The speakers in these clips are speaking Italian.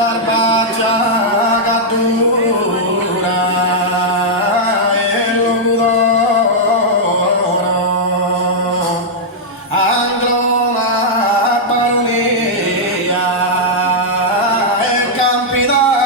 barbaccia cattura e l'odoro andrò la baronia e Campidano.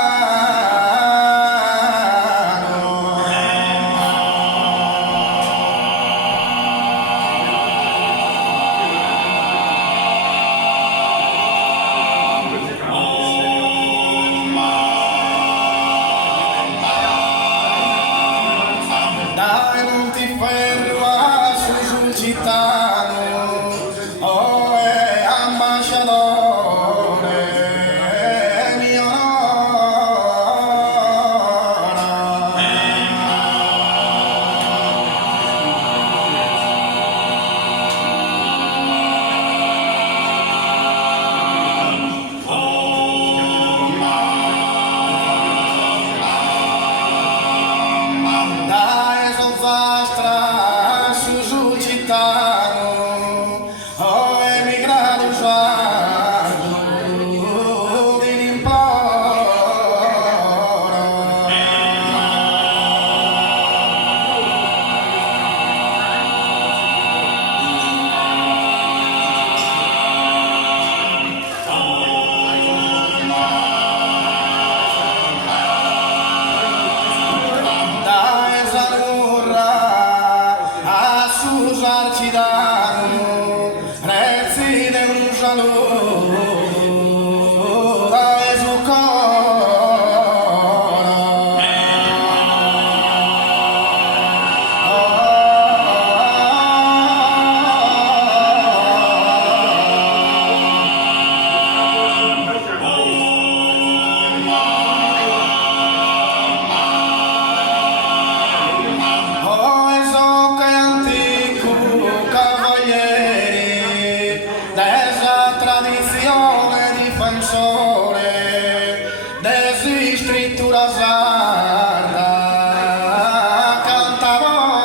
Dai, non ti ferma sul cittadino, oh ambasciatore mio dai, son fastra sul cittadino, oh emigrato usando di l'imploro. Dai, salurra a susarci danno prezzi di un saluto dai su oh, so che antico cavalieri della tradizione difensore della scrittura sarda cantautore.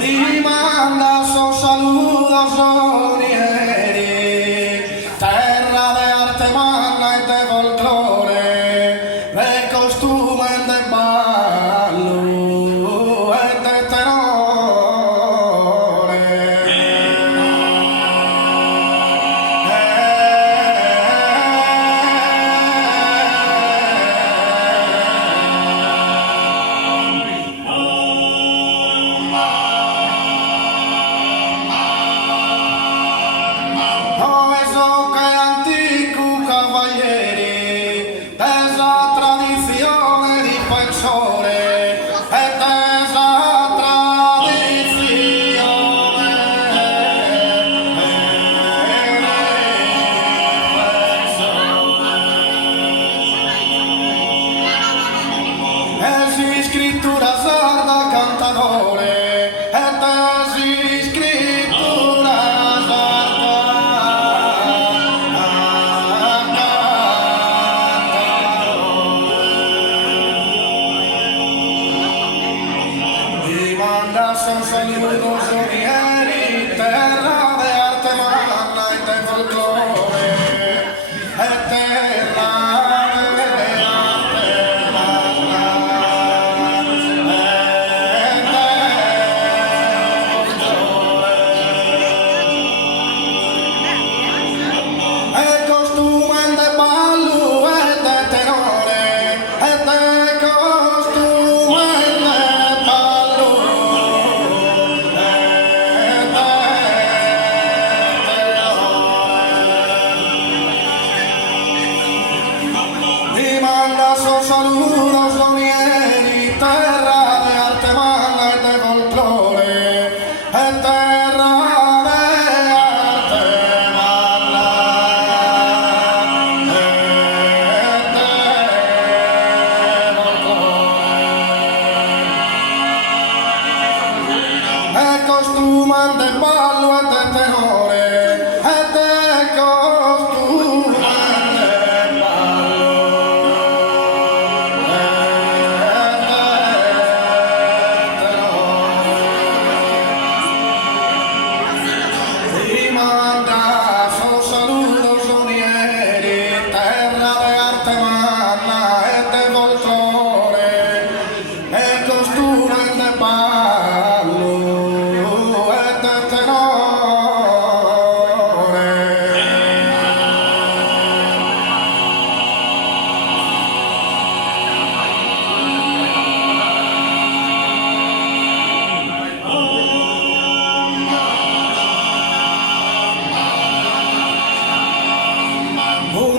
Li manda son saludos sonieri, terra de arte manna e de folklore, de costume e de ballo e de tenore. Oh, so che antico cavalieri della tradizione difensore e della tradizione difensore. E si scrittura sarda cantatore e si scrittura manda son saludos sonieri, terra de arte manna e de folklore, e terra de arte manna e costume de ballo e de tenore, e de costume de ballo. Mi manda son saludos sonieri, terra de arte manna e de folklore, e terra de arte manna e de folklore. E costume de ballo e de tenore.